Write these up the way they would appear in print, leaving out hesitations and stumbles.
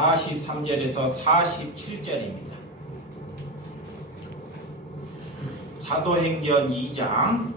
43절에서 47절입니다. 사도행전 2장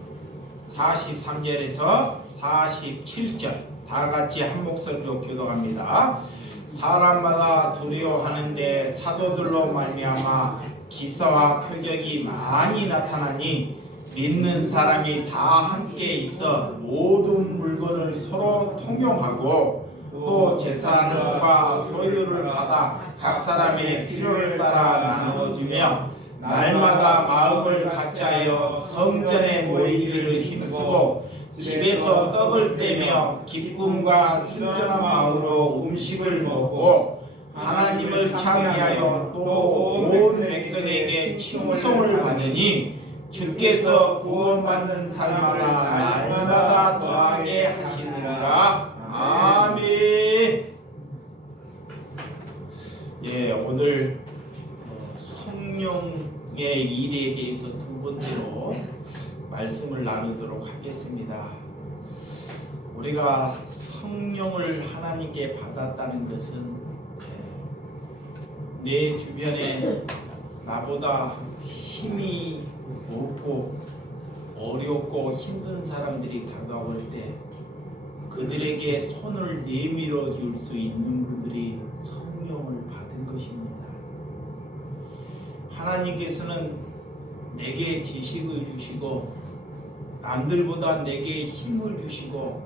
43절에서 47절 다 같이 한 목소리로 교독합니다. 사람마다 두려워하는데 사도들로 말미암아 기사와 표적이 많이 나타나니 믿는 사람이 다 함께 있어 모든 물건을 서로 통용하고 또 재산과 소유를 받아 각 사람의 필요를 따라 나누어주며 날마다 마음을 같이하여 성전에 모이기를 힘쓰고 집에서 떡을 떼며 기쁨과 순전한 마음으로 음식을 먹고 하나님을 찬미하여 또 온 백성에게 칭송을 받으니 주께서 구원받는 삶마다 날마다 더하게 하시느니라. 아멘. 예, 오늘 성령의 일에 대해서 두 번째로 말씀을 나누도록 하겠습니다. 우리가 성령을 하나님께 받았다는 것은 내 주변에 나보다 힘이 없고 어렵고 힘든 사람들이 다가올 때 그들에게 손을 내밀어 줄 수 있는 분들이 성령을 받은 것입니다. 하나님께서는 내게 지식을 주시고 남들보다 내게 힘을 주시고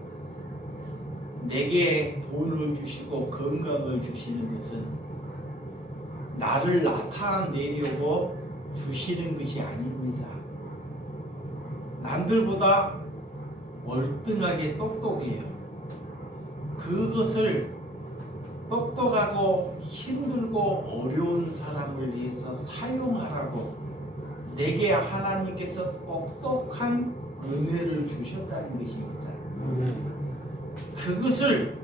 내게 돈을 주시고 건강을 주시는 것은 나를 나타내려고 주시는 것이 아닙니다. 남들보다 월등하게 똑똑해요. 그것을 똑똑하고 힘들고 어려운 사람을 위해서 사용하라고 내게 하나님께서 똑똑한 은혜를 주셨다는 것입니다. 그것을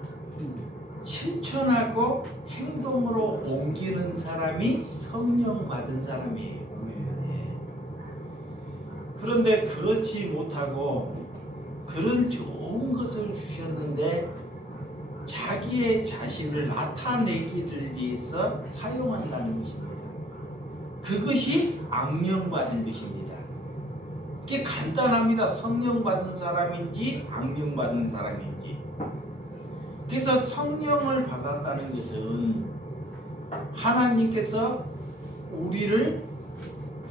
실천하고 행동으로 옮기는 사람이 성령 받은 사람이에요. 그런데 그렇지 못하고 그런 좋은 것을 주셨는데 자기의 자신을 나타내기를 위해서 사용한다는 것입니다. 그것이 악령 받은 것입니다. 이게 간단합니다. 성령 받은 사람인지 악령 받은 사람인지. 그래서 성령을 받았다는 것은 하나님께서 우리를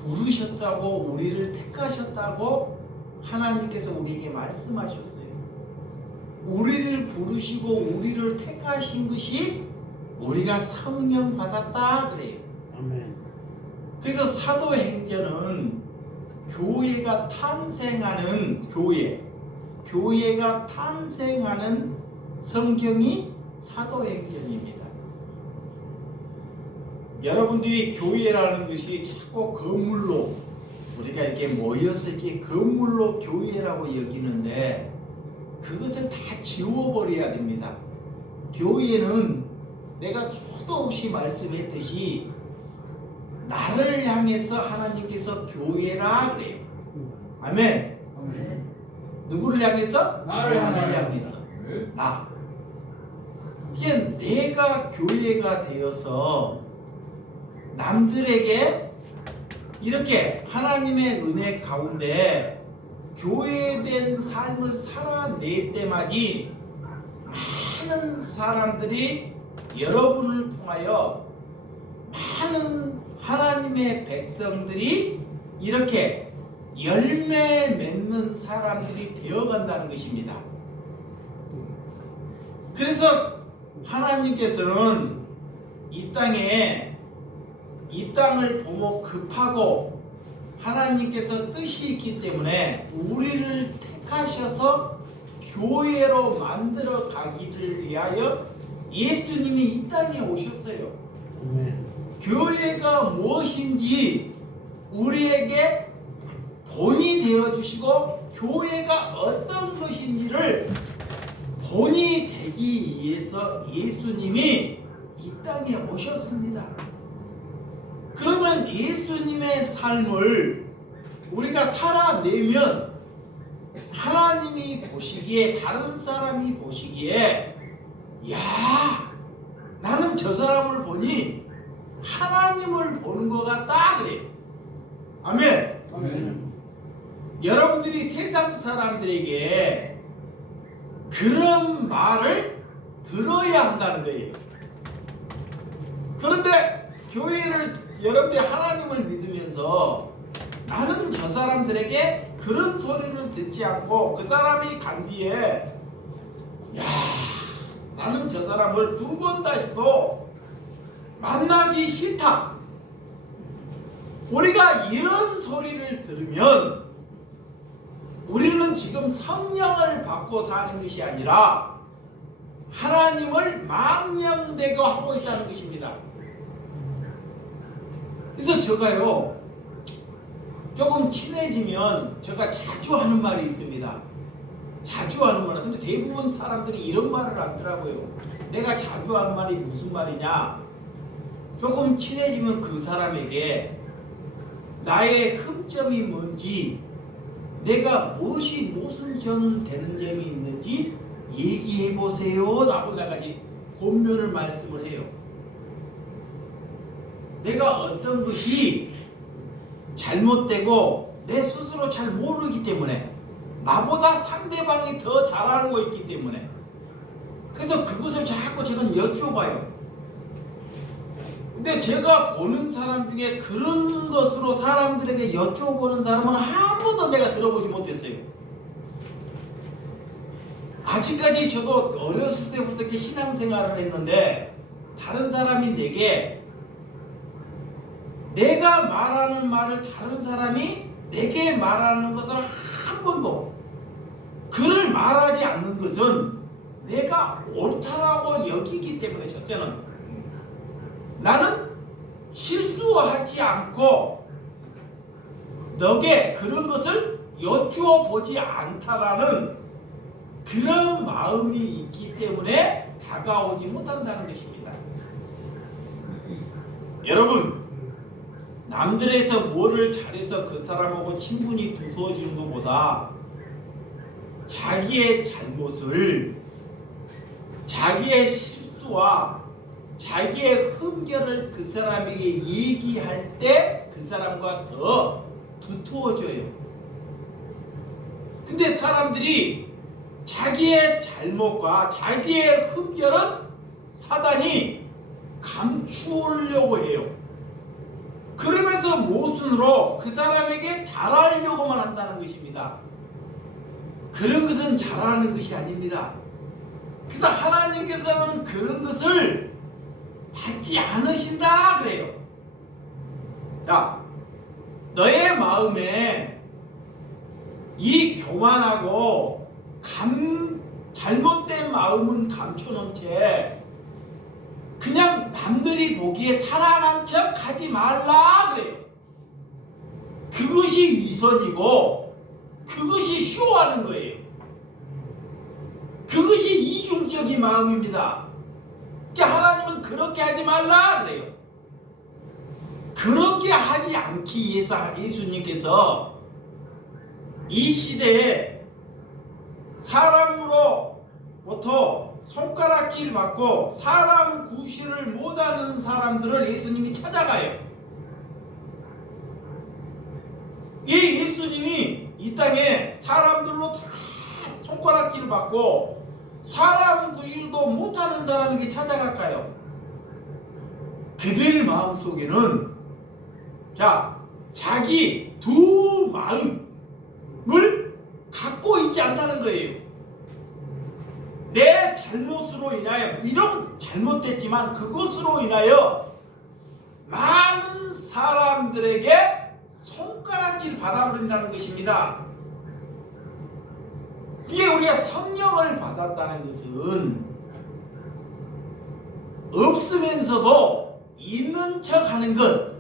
부르셨다고 우리를 택하셨다고 하나님께서 우리에게 말씀하셨어요. 우리를 부르시고 우리를 택하신 것이 우리가 성령 받았다 그래요. 아멘. 그래서 사도행전은 교회가 탄생하는 교회가 탄생하는 성경이 사도행전입니다. 여러분들이 교회라는 것이 자꾸 건물로 우리가 이렇게 모여서 이렇게 건물로 교회라고 여기는데 그것을 다 지워버려야 됩니다. 교회는 내가 수도 없이 말씀했듯이 나를 향해서 하나님께서 교회라 그래요. 아멘. 누구를 향해서? 나를 향해서. 나. 이게 내가 교회가 되어서 남들에게 이렇게 하나님의 은혜 가운데 교회된 삶을 살아낼 때마다 많은 사람들이 여러분을 통하여 많은 하나님의 백성들이 이렇게 열매 맺는 사람들이 되어간다는 것입니다. 그래서 하나님께서는 이 땅을 보고 급하고 하나님께서 뜻이 있기 때문에 우리를 택하셔서 교회로 만들어 가기를 위하여 예수님이 이 땅에 오셨어요. 교회가 무엇인지 우리에게 본이 되어주시고 교회가 어떤 것인지를 본이 되기 위해서 예수님이 이 땅에 오셨습니다. 그러면 예수님의 삶을 우리가 살아내면 하나님이 보시기에 다른 사람이 보시기에 야 나는 저 사람을 보니 하나님을 보는 것 같다 그래요. 아멘. 아멘. 여러분들이 세상 사람들에게 그런 말을 들어야 한다는 거예요. 그런데 교회를 여러분들이 하나님을 믿으면서 나는 저 사람들에게 그런 소리를 듣지 않고 그 사람이 간 뒤에 야, 나는 저 사람을 두 번 다시도 만나기 싫다. 우리가 이런 소리를 들으면 우리는 지금 성령을 받고 사는 것이 아니라 하나님을 망령되고 하고 있다는 것입니다. 그래서 제가요 조금 친해지면 제가 자주 하는 말이 있습니다. 자주 하는 말. 근데 대부분 사람들이 이런 말을 하더라고요. 내가 자주 하는 말이 무슨 말이냐? 조금 친해지면 그 사람에게 나의 흠점이 뭔지, 내가 무슨 점 되는 점이 있는지 얘기해 보세요 라고 내가 권면을 말씀을 해요. 내가 어떤 것이 잘못되고 내 스스로 잘 모르기 때문에, 나보다 상대방이 더 잘 알고 있기 때문에, 그래서 그것을 자꾸 저는 여쭤봐요. 근데 제가 보는 사람 중에 그런 것으로 사람들에게 여쭤보는 사람은 한 번도 내가 들어보지 못했어요. 아직까지 저도 어렸을 때부터 이렇게 신앙생활을 했는데 다른 사람이 내가 말하는 말을 다른 사람이 내게 말하는 것을 한 번도, 그를 말하지 않는 것은 내가 옳다라고 여기기 때문에, 첫째는 나는 실수하지 않고 너게 그런 것을 여쭈어보지 않다라는 그런 마음이 있기 때문에 다가오지 못한다는 것입니다. 여러분, 남들에서 뭐를 잘해서 그 사람하고 친분이 두서워지는 것보다 자기의 잘못을, 자기의 실수와 자기의 흠결을 그 사람에게 얘기할 때 그 사람과 더 두터워져요. 근데 사람들이 자기의 잘못과 자기의 흠결은 사단이 감추려고 해요. 그러면서 모순으로 그 사람에게 잘하려고만 한다는 것입니다. 그런 것은 잘하는 것이 아닙니다. 그래서 하나님께서는 그런 것을 받지 않으신다 그래요. 자, 너의 마음에 이 교만하고 잘못된 마음은 감춰놓은 채 그냥 남들이 보기에 사랑한 척 하지 말라 그래요. 그것이 위선이고 그것이 쇼하는 거예요. 그것이 이중적인 마음입니다. 그러니까 하나님은 그렇게 하지 말라 그래요. 그렇게 하지 않기 위해서 예수님께서 이 시대에 사람으로부터 손가락질 받고 사람 구실을 못하는 사람들을 예수님이 찾아가요. 이 예수님이 이 땅에 사람들로 다 손가락질 받고 사람 구실도 못하는 사람에게 찾아갈까요? 그들 마음속에는 자기 두 마음을 갖고 있지 않다는 거예요. 내 잘못으로 인하여, 이런 잘못됐지만 그것으로 인하여 많은 사람들에게 손가락질 받아버린다는 것입니다. 이게 우리가 성령을 받았다는 것은 없으면서도 있는 척 하는 것,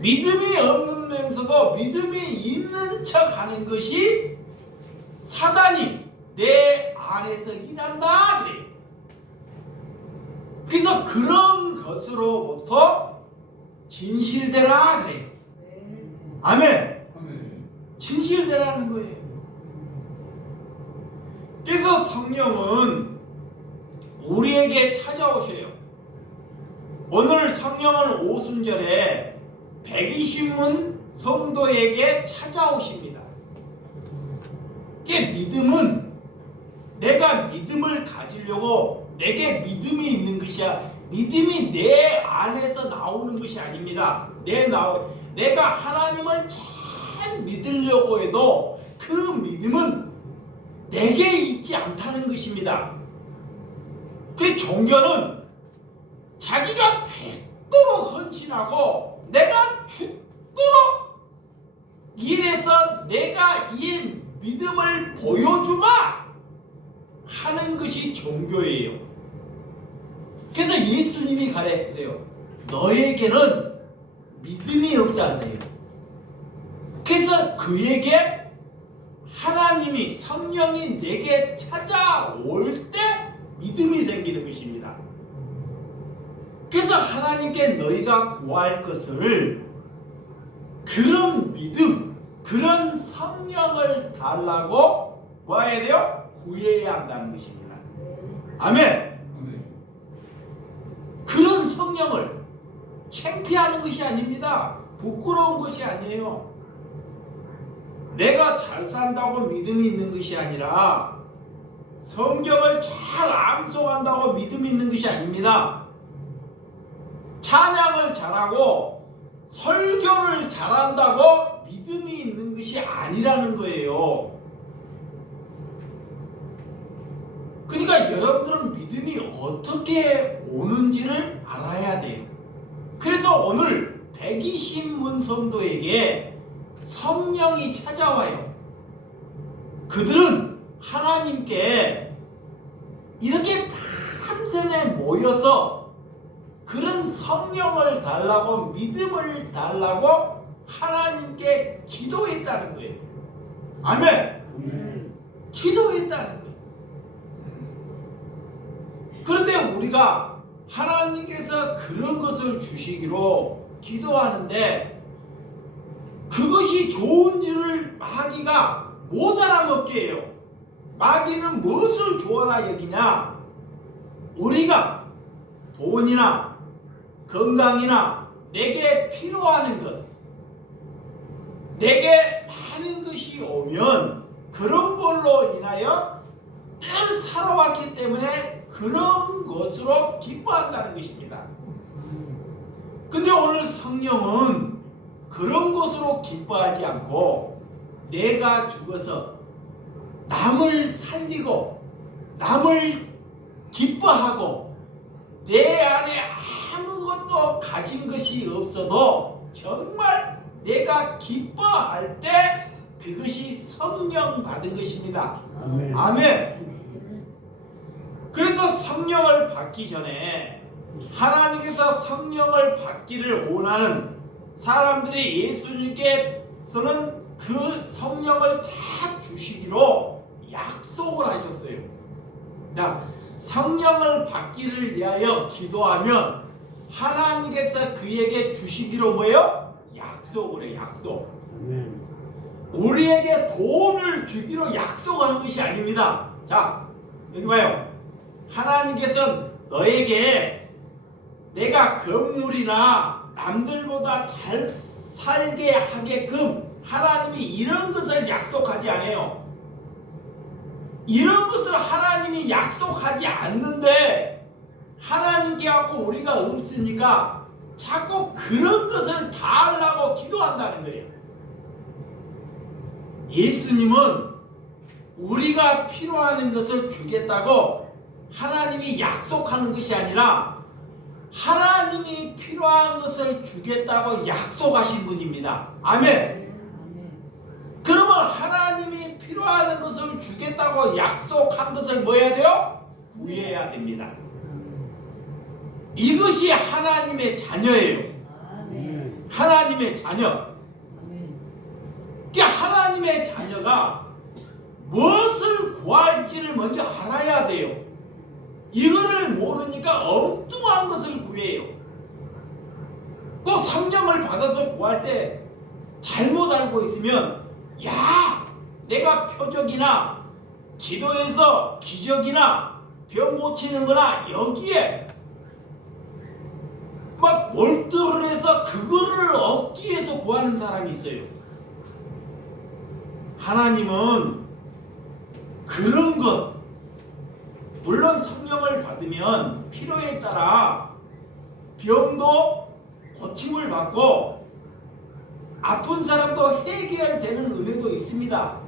믿음이 없으면서도 믿음이 있는 척 하는 것이 사단이 내 안에서 일한다 그래요. 그래서 그런 것으로부터 진실되라 그래요. 아멘. 진실되라는 거예요. 그래서 성령은 우리에게 찾아오셔요. 오늘 성령은 오순절에 120문 성도에게 찾아오십니다. 이게 믿음은 내가 믿음을 가지려고 내게 믿음이 있는 것이야. 믿음이 내 안에서 나오는 것이 아닙니다. 내가 하나님을 잘 믿으려고 해도 그 믿음은 내게 있지 않다는 것입니다. 그 종교는 자기가 죽도록 헌신하고 내가 죽도록 이래서 내가 이 믿음을 보여주마 하는 것이 종교예요. 그래서 예수님이 가래요. 너에게는 믿음이 없다 그래요. 그래서 그에게 하나님이 성령이 내게 찾아올 때 믿음이 생기는 것입니다. 그래서 하나님께 너희가 구할 것을 그런 믿음, 그런 성령을 달라고 뭐 해야 돼요? 구해야 한다는 것입니다. 아멘. 그런 성령을 창피하는 것이 아닙니다. 부끄러운 것이 아니에요. 내가 잘 산다고 믿음이 있는 것이 아니라 성경을 잘 암송한다고 믿음이 있는 것이 아닙니다. 찬양을 잘하고 설교를 잘한다고 믿음이 있는 것이 아니라는 거예요. 그러니까 여러분들은 믿음이 어떻게 오는지를 알아야 돼요. 그래서 오늘 120문 성도에게 성령이 찾아와요. 그들은 하나님께 이렇게 밤새내 모여서 그런 성령을 달라고 믿음을 달라고 하나님께 기도했다는 거예요. 아멘. 기도했다는 거예요. 그런데 우리가 하나님께서 그런 것을 주시기로 기도하는데 그것이 좋은지를 마귀가 못 알아먹게 해요. 마귀는 무엇을 좋아라 여기냐? 우리가 돈이나 건강이나 내게 필요한 것, 내게 많은 것이 오면 그런 걸로 인하여 늘 살아왔기 때문에 그런 것으로 기뻐한다는 것입니다. 근데 오늘 성령은 그런 것으로 기뻐하지 않고 내가 죽어서 남을 살리고 남을 기뻐하고 내 안에 아무것도 가진 것이 없어도 정말 내가 기뻐할 때 그것이 성령 받은 것입니다. 아멘. 아멘. 그래서 성령을 받기 전에 하나님께서 성령을 받기를 원하는 사람들이 예수님께서는 그 성령을 다 주시기로 약속을 하셨어요. 자, 성령을 받기를 위하여 기도하면 하나님께서 그에게 주시기로 뭐예요? 약속을 해요. 약속. 우리에게 돈을 주기로 약속하는 것이 아닙니다. 자, 여기 봐요. 하나님께서는 너에게 내가 건물이나 남들보다 잘 살게 하게끔 하나님이 이런 것을 약속하지 않아요. 이런 것을 하나님이 약속하지 않는데 하나님께 갖고 우리가 없으니까 자꾸 그런 것을 다 하려고 기도한다는 거예요. 예수님은 우리가 필요한 것을 주겠다고 하나님이 약속하는 것이 아니라 하나님이 필요한 것을 주겠다고 약속하신 분입니다. 아멘. 그러면 하나님이 필요한 것을 주겠다고 약속한 것을 뭐 해야 돼요? 구해야 됩니다. 이것이 하나님의 자녀예요. 하나님의 자녀. 그러니까 하나님의 자녀가 무엇을 구할지를 먼저 알아야 돼요. 이거를 모르니까 엉뚱한 것을 구해요. 또 성령을 받아서 구할 때 잘못 알고 있으면 내가 표적이나 기도해서 기적이나 병 고치는 거나 여기에 막 몰두를 해서 그거를 얻기 위해서 구하는 사람이 있어요. 하나님은 그런 것, 물론 성령을 받으면 필요에 따라 병도 고침을 받고 아픈 사람도 해결되는 은혜도 있습니다.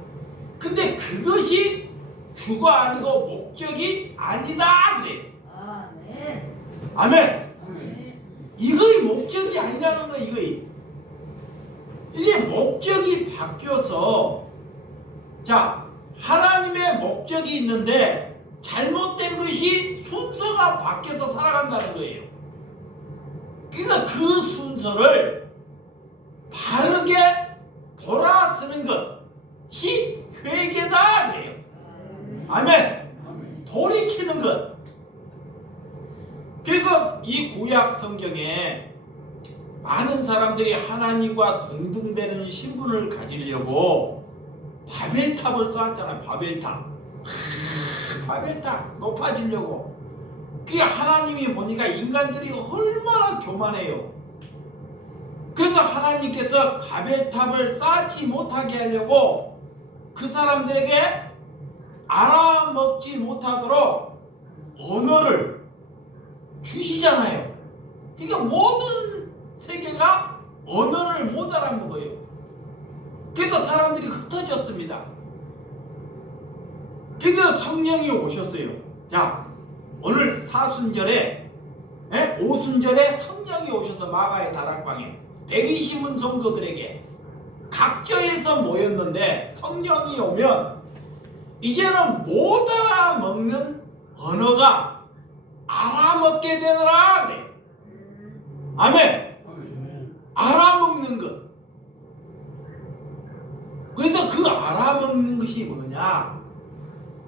근데 그것이 주가 아니고 목적이 아니다 그래. 아멘. 이거의 목적이 아니라는 거야. 이게 목적이 바뀌어서, 자, 하나님의 목적이 있는데 잘못된 것이 순서가 바뀌어서 살아간다는 거예요. 그래서 그 순서를 바르게 돌아서는 것이 회개다 그래요. 아멘. 돌이키는 것. 그래서 이 구약 성경에 많은 사람들이 하나님과 동등되는 신분을 가지려고 바벨탑을 쌓았잖아요. 바벨탑 높아지려고. 그게 하나님이 보니까 인간들이 얼마나 교만해요. 그래서 하나님께서 바벨탑을 쌓지 못하게 하려고 그 사람들에게 알아먹지 못하도록 언어를 주시잖아요. 그러니까 모든 세계가 언어를 못 알아먹어요. 그래서 사람들이 흩어졌습니다. 근데 성령이 오셨어요. 자, 오늘 사순절에, 오순절에 성령이 오셔서 마가의 다락방에 120은 성도들에게 각처에서 모였는데, 성령이 오면 이제는 못 알아먹는 언어가 알아먹게 되더라 그래. 아멘. 알아먹는 것. 그래서 그 알아먹는 것이 뭐냐?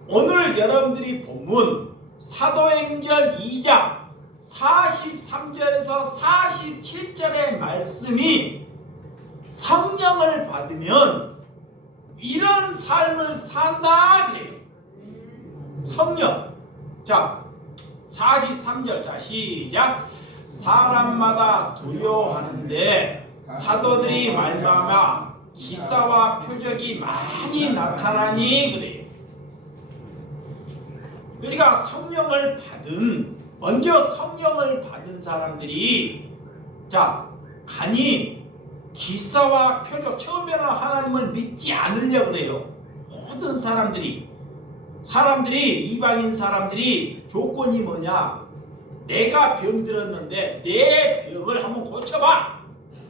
오늘 여러분들이 본문 사도행전 2장 43절에서 47절의 말씀이 성령을 받으면 이런 삶을 산다 그래요. 성령. 자, 43절. 자, 시작. 사람마다 두려워하는데 사도들이 말미암아 기사와 표적이 많이 나타나니 그래요. 그러니까 먼저 성령을 받은 사람들이, 자, 간이 기사와 표적, 처음에는 하나님을 믿지 않으려고 그래요. 모든 사람들이 이방인 사람들이 조건이 뭐냐? 내가 병들었는데 내 병을 한번 고쳐봐.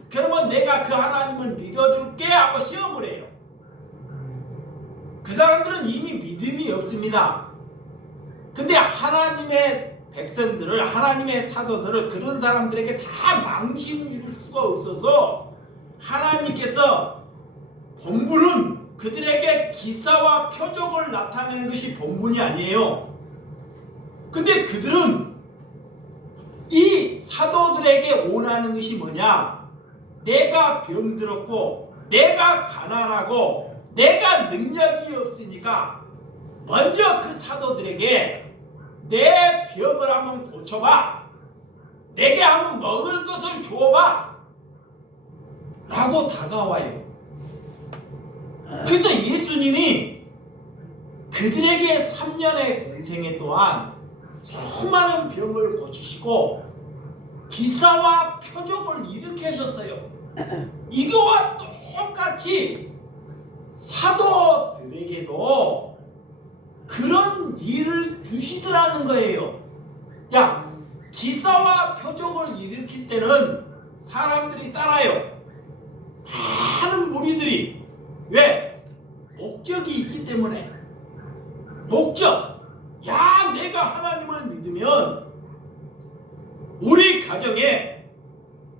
그러면 내가 그 하나님을 믿어줄게 하고 시험을 해요. 그 사람들은 이미 믿음이 없습니다. 근데 하나님의 백성들을, 하나님의 사도들을 그런 사람들에게 다 망신 줄 수가 없어서 하나님께서 본분은 그들에게 기사와 표적을 나타내는 것이 본분이 아니에요. 근데 그들은 이 사도들에게 원하는 것이 뭐냐? 내가 병들었고 내가 가난하고 내가 능력이 없으니까 먼저 그 사도들에게 내 병을 한번 고쳐봐, 내게 한번 먹을 것을 줘봐 라고 다가와요. 그래서 예수님이 그들에게 3년의 공생애 동안 수많은 병을 고치시고 기사와 표적을 일으키셨어요. 이거와 똑같이 사도들에게도 그런 일을 주시더라는 거예요. 야, 기사와 표적을 일으킬 때는 사람들이 따라요. 많은 무리들이. 왜? 목적이 있기 때문에. 목적. 야, 내가 하나님을 믿으면 우리 가정에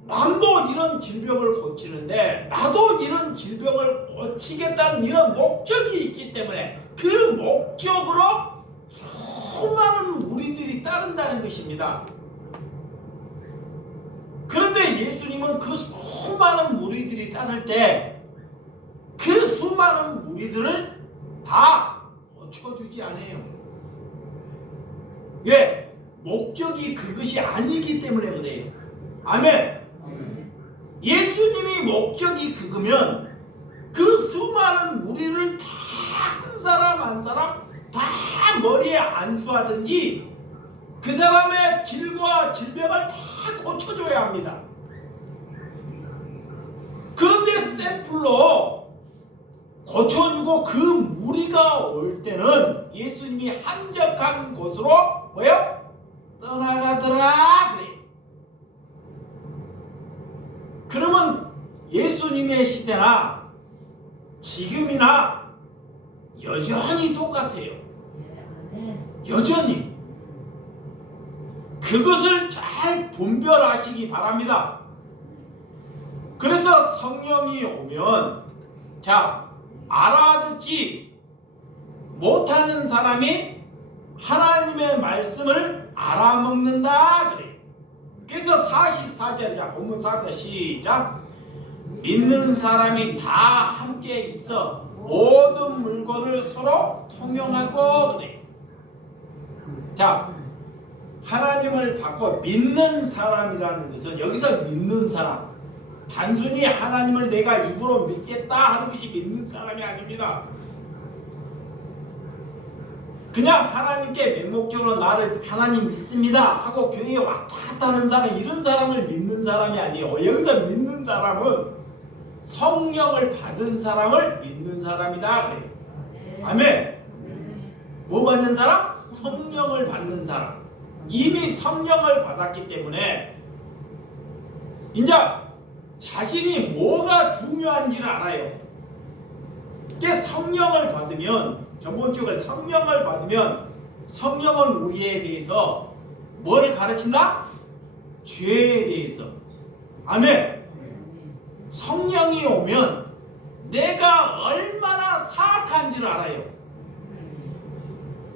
남도 이런 질병을 고치는데 나도 이런 질병을 고치겠다는 이런 목적이 있기 때문에 그 목적으로 수많은 무리들이 따른다는 것입니다. 그런데 예수님은 그 수많은 무리들이 따를 때 그 수많은 무리들을 다 고쳐주지 않아요. 왜? 목적이 그것이 아니기 때문에 그래요. 아멘. 예수님이 목적이 그거면 그 수많은 무리를 다 한 사람 한 사람 다 머리에 안수하든지 그 사람의 질과 질병을 다 고쳐줘야 합니다. 그런데 샘플로 고쳐주고 그 무리가 올 때는 예수님이 한적한 곳으로 뭐요? 떠나가더라 그래요. 그러면 예수님의 시대나 지금이나 여전히 똑같아요. 여전히. 그것을 잘 분별하시기 바랍니다. 그래서 성령이 오면 자, 알아듣지 못하는 사람이 하나님의 말씀을 알아먹는다 그래요. 그래서 44절, 자 본문 4절 시작. 믿는 사람이 다 함께 있어 모든 물건을 서로 통용하고 그래요. 자, 하나님을 받고 믿는 사람이라는 것은 여기서 믿는 사람, 단순히 하나님을 내가 입으로 믿겠다 하는 것이 믿는 사람이 아닙니다. 그냥 하나님께 맹목적으로 나를 하나님 믿습니다 하고 교회에 왔다 갔다 하는 사람, 이런 사람을 믿는 사람이 아니에요. 여기서 믿는 사람은 성령을 받은 사람을 믿는 사람이다 그래요. 아멘. 뭐 받는 사람? 성령을 받는 사람. 이미 성령을 받았기 때문에 이제 자신이 뭐가 중요한지를 알아요. 그게 성령을 받으면, 전본적으로 성령을 받으면 성령은 우리에 대해서 뭐를 가르친다? 죄에 대해서. 아멘. 성령이 오면 내가 얼마나 사악한지를 알아요.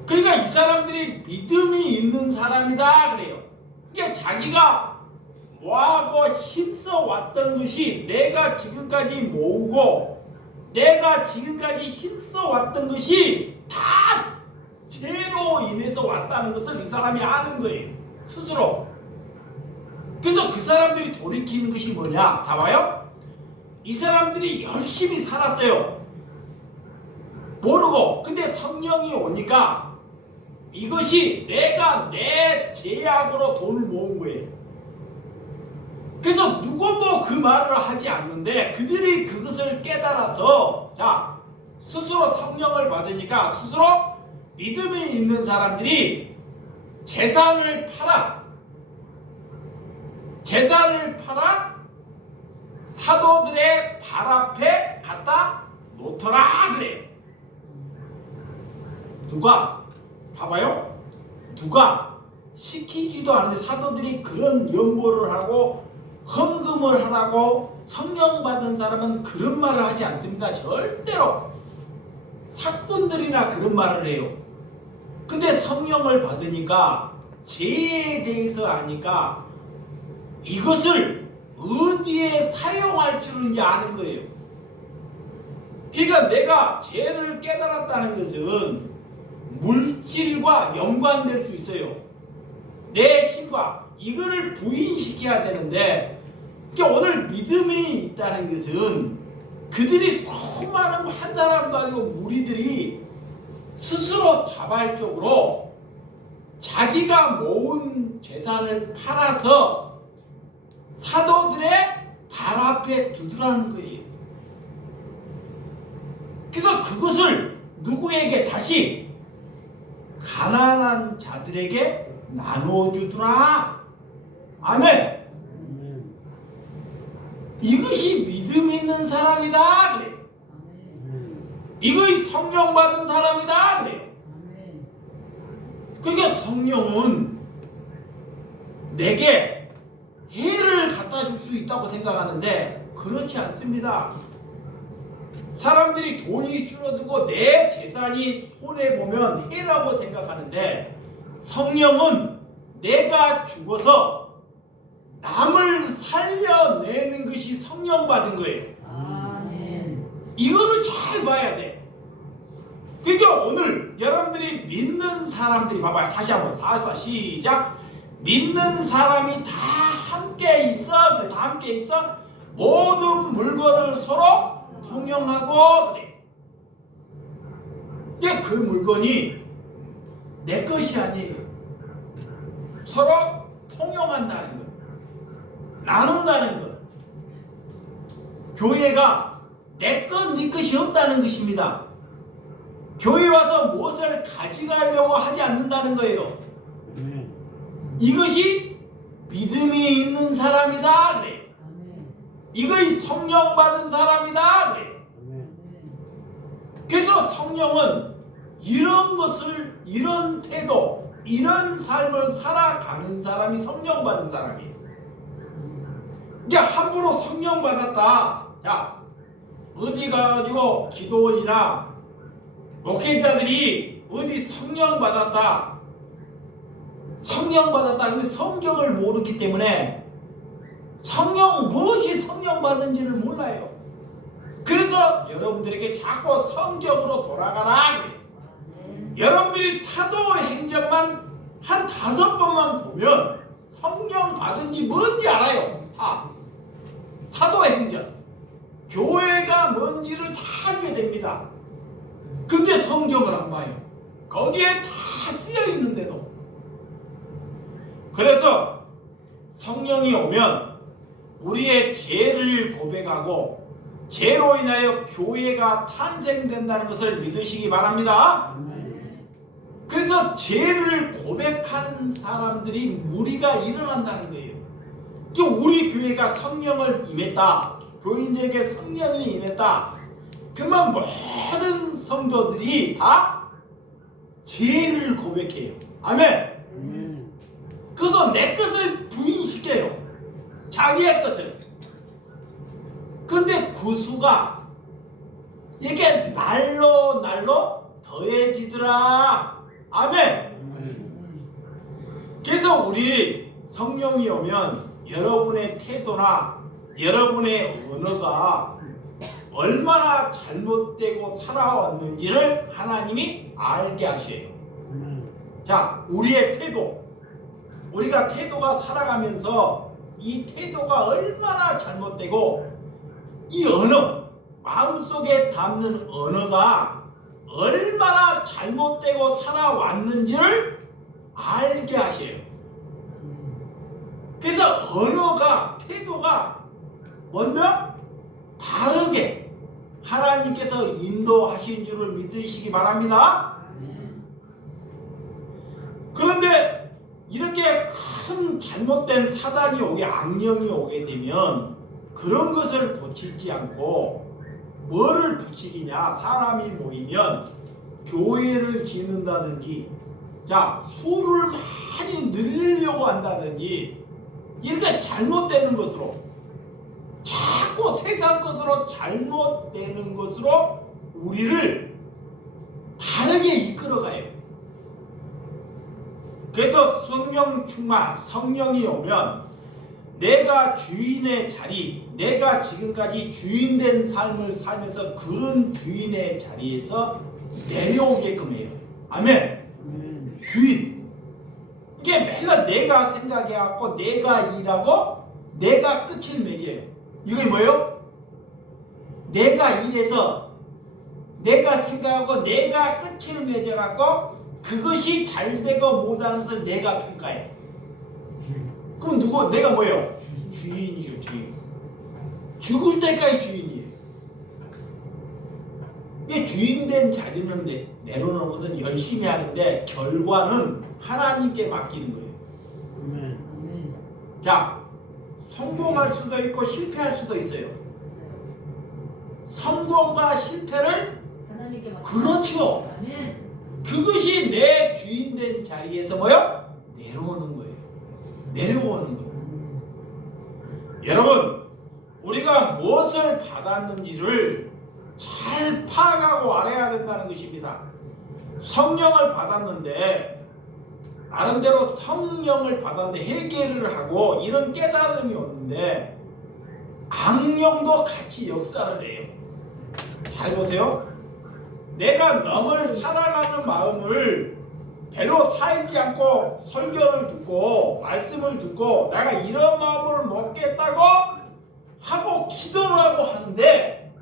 그러니까 이 사람들이 믿음이 있는 사람이다 그래요. 그러니까 자기가 뭐하고 힘써 왔던 것이 내가 지금까지 모으고 내가 지금까지 힘써 왔던 것이 다 죄로 인해서 왔다는 것을 이 사람이 아는 거예요. 스스로. 그래서 그 사람들이 돌이키는 것이 뭐냐? 자 봐요. 이 사람들이 열심히 살았어요. 모르고. 근데 성령이 오니까 이것이 내가 내 제약으로 돈을 모은 거예요. 그래서 누구도 그 말을 하지 않는데 그들이 그것을 깨달아서 자 스스로 성령을 받으니까 스스로 믿음이 있는 사람들이 재산을 팔아 사도들의 발 앞에 갖다 놓더라 그래요. 누가? 봐봐요. 누가 시키지도 않는데 사도들이 그런 연보를 하고 헌금을 하라고 성령 받은 사람은 그런 말을 하지 않습니다. 절대로. 사꾼들이나 그런 말을 해요. 근데 성령을 받으니까 죄에 대해서 아니까 이것을 어디에 사용할 줄은 이제 아는 거예요. 그러니까 내가 죄를 깨달았다는 것은 물질과 연관될 수 있어요. 내 힘과 이거를 부인시켜야 되는데 그러니까 오늘 믿음이 있다는 것은 그들이 수많은 한 사람도 아니고 무리들이 스스로 자발적으로 자기가 모은 재산을 팔아서 사도들의 발 앞에 두드라는 거예요. 그래서 그것을 누구에게 다시 가난한 자들에게 나눠주더라. 아멘. 이것이 믿음 있는 사람이다 그래. 이것이 성령 받은 사람이다 그래. 그러니까 성령은 내게 해를 갖다 줄 수 있다고 생각하는데 그렇지 않습니다. 사람들이 돈이 줄어들고 내 재산이 손해보면 해라고 생각하는데 성령은 내가 죽어서 남을 살려내는 것이 성령 받은 거예요. 아멘. 이거를 잘 봐야 돼. 그러니까 오늘 여러분들이 믿는 사람들이 봐봐요. 다시 한번 40번 시작. 믿는 사람이 다 함께 있어. 그래, 다 함께 있어. 모든 물건을 서로 통용하고 그래. 예, 그 물건이 내 것이 아니에요. 서로 통용한다는 것, 나눈다는 것. 교회가 내 것, 네 것이 없다는 것입니다. 교회 와서 무엇을 가져가려고 하지 않는다는 거예요. 이것이 믿음이 있는 사람이다 그래. 이것이 성령 받은 사람이다 그래. 그래서 성령은 이런 것을, 이런 태도, 이런 삶을 살아가는 사람이 성령 받은 사람이에요. 이게 함부로 성령 받았다. 자, 어디 가가지고 기도원이나 목회자들이 어디 성령 받았다. 성령 받았다. 근데 성경을 모르기 때문에 무엇이 성령 받은지를 몰라요. 그래서 여러분들에게 자꾸 성경으로 돌아가라 그래요. 여러분들이 사도행전만 한 5번만 보면 성령 받은지 뭔지 알아요. 다 사도행전 교회가 뭔지를 다 알게 됩니다. 근데 성경을 안 봐요. 거기에 다 쓰여 있는데도. 그래서 성령이 오면 우리의 죄를 고백하고 죄로 인하여 교회가 탄생된다는 것을 믿으시기 바랍니다. 그래서 죄를 고백하는 사람들이 무리가 일어난다는 거예요. 우리 교회가 성령을 임했다. 교인들에게 성령이 임했다. 그러면 모든 성도들이 다 죄를 고백해요. 아멘. 그래서 내 것을 부인시켜요. 자기의 것을. 근데 구수가 이게 날로 더해지더라. 아멘. 그래서 우리 성령이 오면 여러분의 태도나 여러분의 언어가 얼마나 잘못되고 살아왔는지를 하나님이 알게 하셔요. 자, 우리의 태도, 우리가 태도가 살아가면서 이 태도가 얼마나 잘못되고 이 언어, 마음속에 담는 언어가 얼마나 잘못되고 살아왔는지를 알게 하셔요. 그래서 언어가, 태도가 먼저 바르게 하나님께서 인도하신 줄을 믿으시기 바랍니다. 그런데 이렇게 큰 잘못된 사단이 오게, 악령이 오게 되면 그런 것을 고치지 않고 뭐를 부추기냐? 사람이 모이면 교회를 짓는다든지, 자, 수를 많이 늘리려고 한다든지, 이렇게 잘못되는 것으로, 자꾸 세상 것으로 잘못되는 것으로 우리를 다르게 이끌어가요. 그래서 성령 충만, 성령이 오면 내가 주인의 자리, 내가 지금까지 주인된 삶을 살면서 그런 주인의 자리에서 내려오게끔 해요. 아멘. 주인. 이게 맨날 내가 생각해갖고 내가 일하고 내가 끝을 맺어요. 이게 뭐예요? 내가 일해서 내가 생각하고 내가 끝을 맺어갖고 그것이 잘되고 못하는 것을 내가 평가해. 그럼 누구? 내가 뭐예요? 주인이죠. 주인. 죽을 때까지 주인이에요. 이게 주인된 자리는 내려놓는 것은 열심히 하는데 결과는 하나님께 맡기는 거예요. 자, 성공할 수도 있고 실패할 수도 있어요. 성공과 실패를 그렇죠. 그것이 내 주인된 자리에서 뭐요? 내려오는 거예요. 내려오는 거예요. 여러분, 우리가 무엇을 받았는지를 잘 파악하고 알아야 된다는 것입니다. 성령을 받았는데 나름대로 성령을 받았는데 회개를 하고 이런 깨달음이 오는데 악령도 같이 역사를 해요. 잘 보세요. 내가 너를 사랑하는 마음을 별로 살지 않고 설교를 듣고 말씀을 듣고 내가 이런 마음을 먹겠다고 하고 기도를 하고 하는데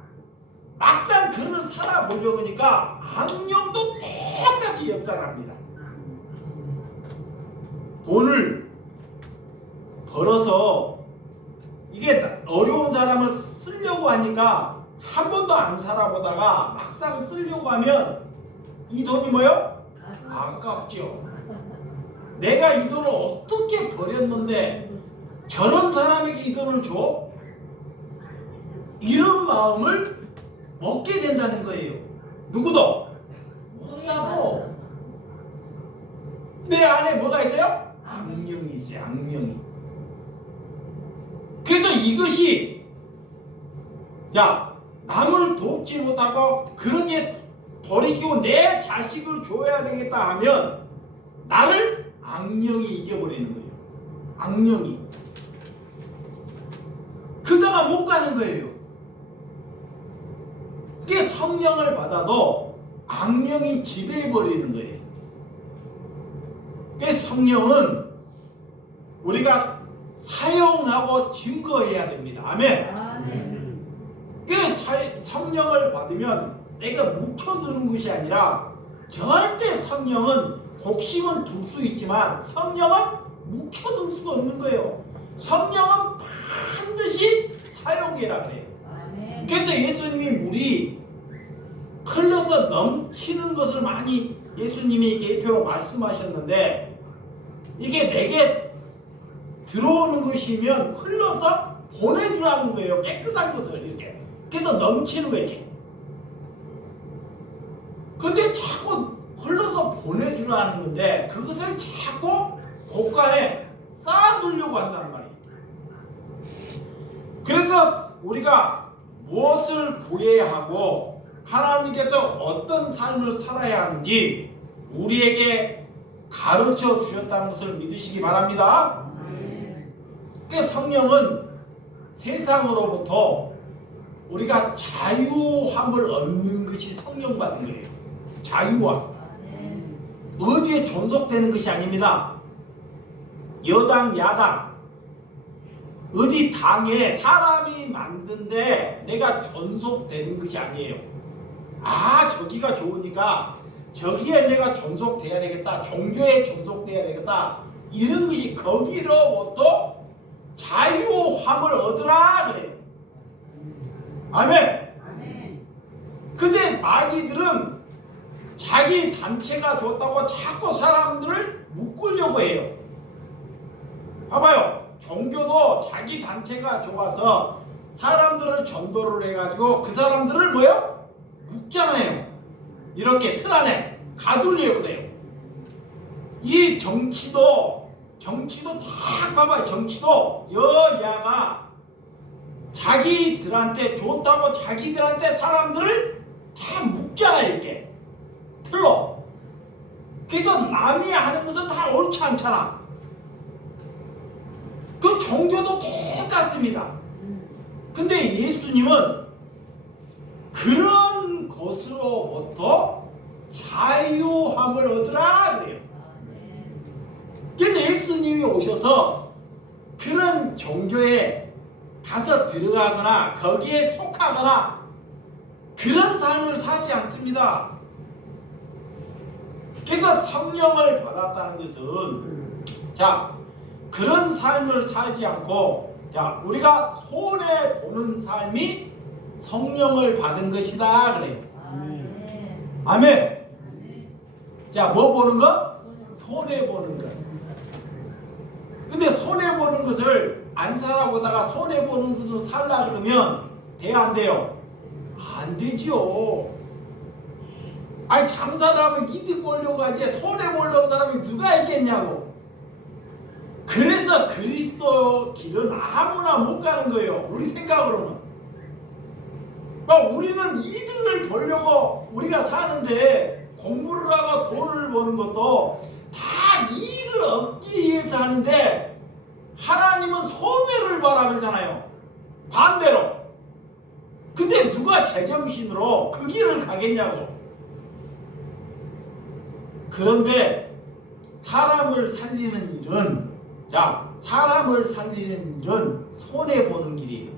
막상 그를 살아보려고 하니까 악령도 똑같이 역사합니다. 돈을 벌어서 이게 어려운 사람을 쓰려고 하니까 한 번도 안 살아보다가 막상 쓰려고 하면 이 돈이 뭐요? 아깝죠. 내가 이 돈을 어떻게 버렸는데 저런 사람에게 이 돈을 줘? 이런 마음을 먹게 된다는 거예요. 누구도? 목사도. 내 안에 뭐가 있어요? 악령이 있어요. 악령이. 그래서 이것이 남을 돕지 못하고 그렇게 버리고 내 자식을 줘야 되겠다 하면 나를 악령이 이겨버리는 거예요. 악령이. 그러다가 못 가는 거예요. 그게 성령을 받아도 악령이 지배해버리는 거예요. 그게 성령은 우리가 사용하고 증거해야 됩니다. 아멘. 그 성령을 받으면 내가 묵혀두는 것이 아니라 절대 성령은 곡식은 둘 수 있지만 성령은 묵혀둘 수가 없는 거예요. 성령은 반드시 사용해라 그래요. 그래서 예수님이 물이 흘러서 넘치는 것을 많이 예수님이 예표로 말씀하셨는데 이게 내게 들어오는 것이면 흘러서 보내주라는 거예요. 깨끗한 것을 이렇게. 그래서 넘치는 거예요. 이렇게. 근데 자꾸 흘러서 보내주라는 건데 그것을 자꾸 곳간에 쌓아두려고 한다는 말이에요. 그래서 우리가 무엇을 구해야 하고 하나님께서 어떤 삶을 살아야 하는지 우리에게 가르쳐 주셨다는 것을 믿으시기 바랍니다. 그 성령은 세상으로부터 우리가 자유함을 얻는 것이 성령 받은 거예요. 자유함. 어디에 존속되는 것이 아닙니다. 여당, 야당, 어디 당에 사람이 만든데 내가 존속되는 것이 아니에요. 저기가 좋으니까 저기에 내가 존속돼야 되겠다. 종교에 존속돼야 되겠다. 이런 것이 거기로부터 자유함을 얻으라 그래요. 아멘. 근데 마귀들은 자기 단체가 좋다고 자꾸 사람들을 묶으려고 해요. 봐봐요. 종교도 자기 단체가 좋아서 사람들을 전도를 해가지고 그 사람들을 뭐요? 묶잖아요. 이렇게 틀 안에 가두려고 그래요. 이 정치도 다 봐봐요. 정치도 여야가 자기들한테 좋다고 자기들한테 사람들을 다 묶잖아요. 이렇게 틀로. 그래서 남이 하는 것은 다 옳지 않잖아. 그 종교도 똑같습니다. 근데 예수님은 그런 것으로부터 자유함을 얻으라 그래요. 그래서 예수님이 오셔서 그런 종교에 가서 들어가거나 거기에 속하거나 그런 삶을 살지 않습니다. 그래서 성령을 받았다는 것은 그런 삶을 살지 않고 우리가 손해보는 삶이 성령을 받은 것이다 그래요. 아멘. 뭐 보는 거? 손해보는 것. 근데 손해보는 것을 안 살아보다가 손해보는 것을 살라 그러면 돼요 안 돼요? 안 되죠. 장사를 하면 이득 보려고 하지 손해보려는 사람이 누가 있겠냐고. 그래서 그리스도 길은 아무나 못 가는 거예요. 우리 생각으로는. 우리는 이득을 보려고 우리가 사는데 공부를 하고 돈을 버는 것도 다 이익을 얻기 위해서 하는데 하나님은 손해를 봐라 그러잖아요. 반대로. 근데 누가 제정신으로 그 길을 가겠냐고. 그런데 사람을 살리는 일은 사람을 살리는 일은 손해 보는 길이에요.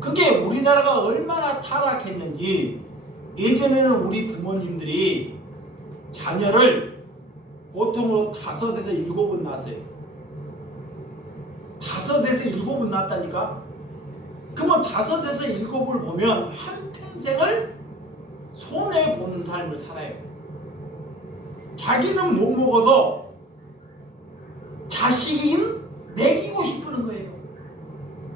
그게 우리나라가 얼마나 타락했는지 예전에는 우리 부모님들이 자녀를 보통으로 5에서 7은 낳았어요. 5에서 7은 낳았다니까? 그러면 5에서 7을 보면 한평생을 손해보는 삶을 살아요. 자기는 못 먹어도 자식인 먹이고 싶은 거예요.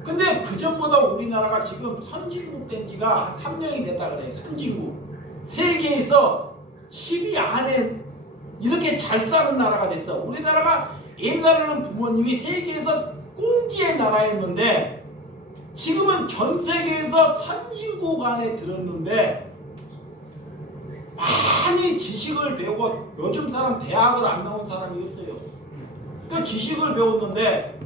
근데 그전보다 우리나라가 지금 선진국 된 지가 한 3년이 됐다 그래요. 선진국. 세계에서 10위 안에 이렇게 잘 사는 나라가 됐어. 우리나라가 옛날에는 부모님이 세계에서 꽁지의 나라였는데 지금은 전 세계에서 선진국 안에 들었는데 많이 지식을 배우고 요즘 사람 대학을 안 나온 사람이 없어요. 그 지식을 배웠는데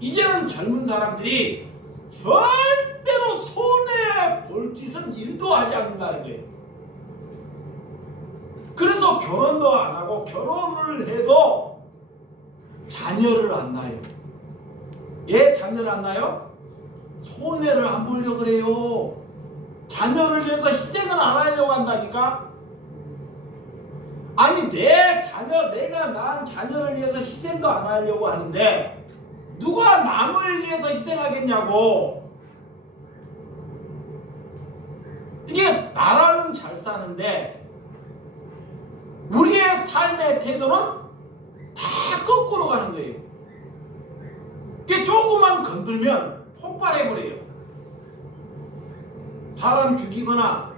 이제는 젊은 사람들이 절대로 손해 볼 짓은 일도 하지 않는다는 거예요. 그래서 결혼도 안 하고 결혼을 해도 자녀를 안 낳아요. 예, 자녀를 안 낳아요? 손해를 안 보려고 그래요. 자녀를 위해서 희생을 안 하려고 한다니까? 아니 내 자녀, 내가 낳은 자녀를 위해서 희생도 안 하려고 하는데 누가 남을 위해서 희생하겠냐고. 이게 나라는 잘 사는데 우리의 삶의 태도는 다 거꾸로 가는 거예요. 이게 조금만 건들면 폭발해버려요. 사람 죽이거나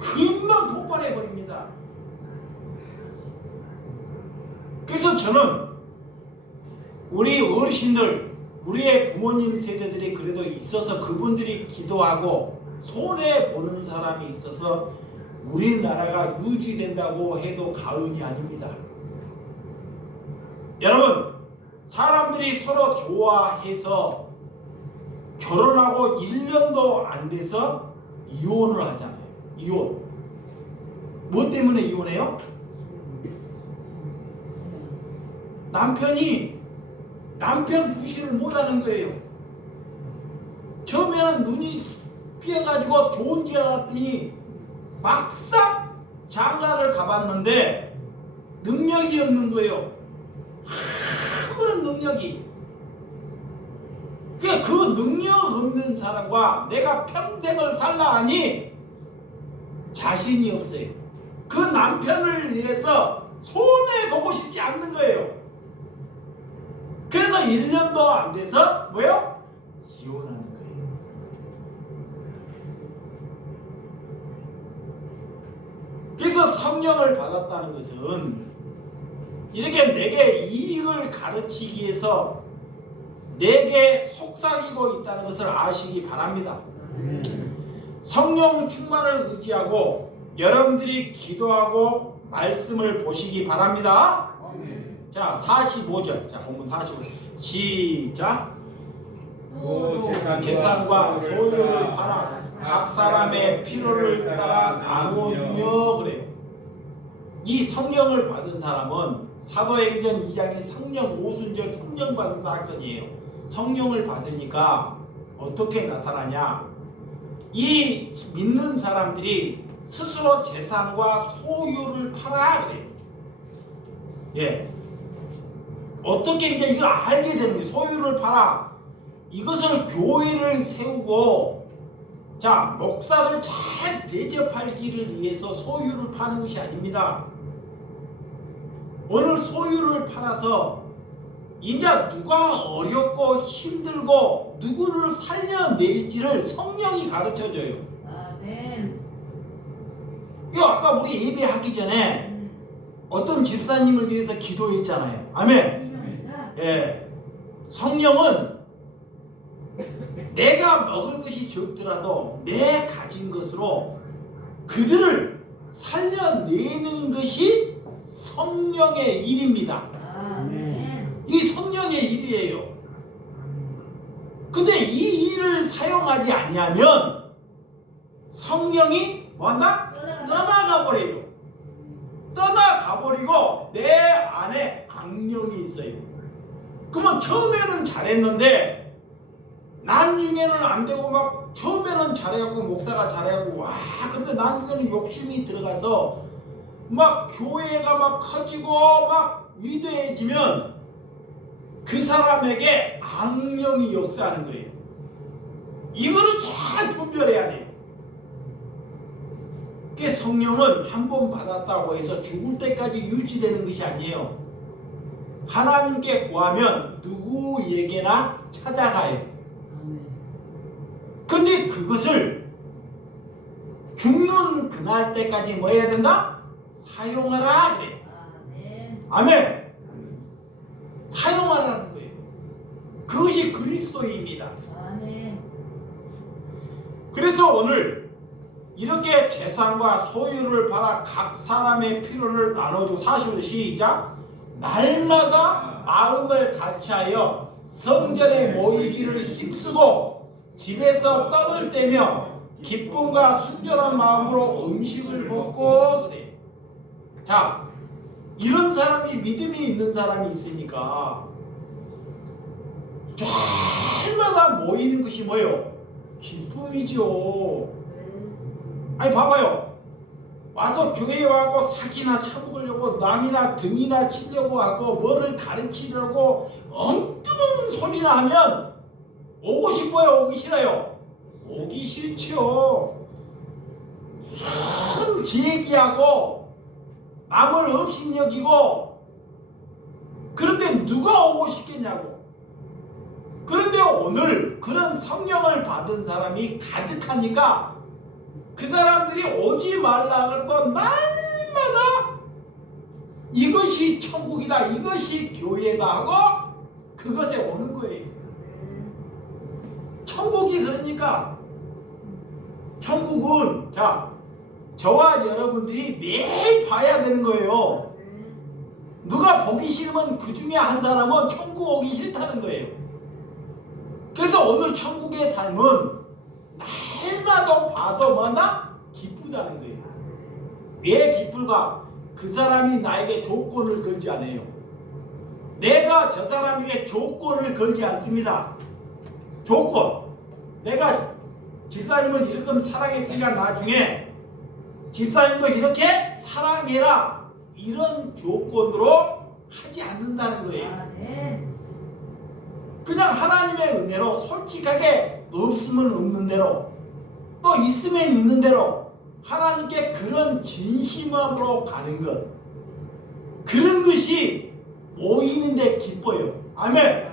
금방 폭발해버립니다. 그래서 저는 우리 어르신들, 우리의 부모님 세대들이 그래도 있어서 그분들이 기도하고 손해보는 사람이 있어서 우리나라가 유지된다고 해도 과언이 아닙니다. 여러분, 사람들이 서로 좋아해서 결혼하고 1년도 안 돼서 이혼을 하잖아요. 이혼. 뭐 때문에 이혼해요? 남편이 남편 부실을 못하는 거예요. 처음에는 눈이 피해가지고 좋은 줄 알았더니 막상 장가를 가봤는데 능력이 없는 거예요. 아무런 능력이. 그 능력 없는 사람과 내가 평생을 살라 하니 자신이 없어요. 그 남편을 위해서 손해보고 싶지 않는 거예요. 그래서 1년도 안 돼서 뭐요? 이혼하는 거예요. 그래서 성령을 받았다는 것은 이렇게 내게 이익을 가르치기 위해서 내게 속삭이고 있다는 것을 아시기 바랍니다. 성령 충만을 의지하고 여러분들이 기도하고 말씀을 보시기 바랍니다. 자, 45절. 자, 본문 45절. 시작. 재산과 소유를 팔아 각 사람의 필요를 따라 나눠주며 그래요. 이 성령을 받은 사람은 사도행전 2장의 성령 오순절 성령 받은 사건이에요. 성령을 받으니까 어떻게 나타나냐? 이 믿는 사람들이 스스로 재산과 소유를 팔아 그래요. 예. 어떻게 이제 이걸 알게 되는 거예요. 소유를 팔아. 이것을 교회를 세우고 자, 목사를 잘 대접할 길을 위해서 소유를 파는 것이 아닙니다. 오늘 소유를 팔아서 이제 누가 어렵고 힘들고 누구를 살려낼지를 성령이 가르쳐줘요. 아멘. 이거 아까 우리 예배하기 전에 어떤 집사님을 위해서 기도했잖아요. 아멘. 예. 성령은 내가 먹을 것이 적더라도 내 가진 것으로 그들을 살려내는 것이 성령의 일입니다. 이 성령의 일이에요. 근데 이 일을 사용하지 않으면 성령이 뭐한다? 떠나가 버려요. 떠나가버리고 내 안에 악령이 있어요. 그러면 처음에는 잘했는데 나중에는 안 되고 막 처음에는 잘해갖고 목사가 잘해갖고 와 그런데 나중에는 욕심이 들어가서 막 교회가 막 커지고 막 위대해지면 그 사람에게 악령이 역사하는 거예요. 이거를 잘 분별해야 돼요. 성령은 한 번 받았다고 해서 죽을 때까지 유지되는 것이 아니에요. 하나님께 구하면 누구에게나 찾아가요. 근데 그것을 죽는 그날 때까지 뭐 해야 된다? 사용하라 그래. 아멘. 사용하라는 거예요. 그것이 그리스도입니다. 그래서 오늘 이렇게 재산과 소유를 받아 각 사람의 필요를 나눠주고 40절 시작. 날마다 마음을 같이하여 성전에 모이기를 힘쓰고 집에서 떡을 떼며 기쁨과 순전한 마음으로 음식을 먹고 그래. 자, 이런 사람이 믿음이 있는 사람이 있으니까 날마다 모이는 것이 뭐예요? 기쁨이죠. 아니 봐봐요. 와서 교회에 와서 사기나 쳐먹으려고 남이나 등이나 치려고 하고 뭐를 가르치려고 엉뚱한 소리나 하면 오고 싶어요? 오기 싫어요? 오기 싫죠. 손 제기하고 남을 업신여기고 그런데 누가 오고 싶겠냐고. 그런데 오늘 그런 성령을 받은 사람이 가득하니까 그 사람들이 오지 말라 그래도 날마다 이것이 천국이다, 이것이 교회다 하고 그것에 오는 거예요. 천국이 그러니까 천국은 자 저와 여러분들이 매일 봐야 되는 거예요. 누가 보기 싫으면 그 중에 한 사람은 천국 오기 싫다는 거예요. 그래서 오늘 천국의 삶은 날마다 봐도 뭐나 기쁘다는 거예요. 왜 기쁠까? 그 사람이 나에게 조건을 걸지 않아요. 내가 저 사람에게 조건을 걸지 않습니다. 조건. 내가 집사님을 이렇게 사랑했으니까 나중에 집사님도 이렇게 사랑해라 이런 조건으로 하지 않는다는 거예요. 그냥 하나님의 은혜로 솔직하게 없으면 없는 대로 또 있으면 있는 대로 하나님께 그런 진심으로 가는 것, 그런 것이 모이는데 기뻐요. 아멘.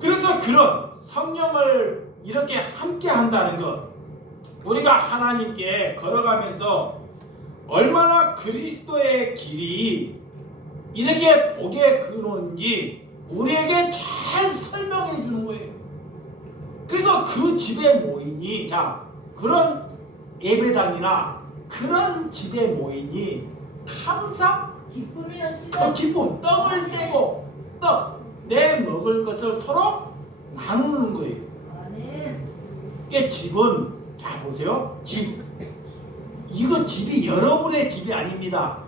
그래서 그런 성령을 이렇게 함께 한다는 것, 우리가 하나님께 걸어가면서 얼마나 그리스도의 길이 이렇게 복에 그르는지 우리에게 잘 설명해 주는 거예요. 그래서 그 집에 모이니 자 그런 예배당이나 그런 집에 모이니 항상 기쁨이 그 기쁨 떡을 떼고 떡 내 먹을 것을 서로 나누는 거예요. 이게 집은 자 보세요. 집 이거 집이 여러분의 집이 아닙니다.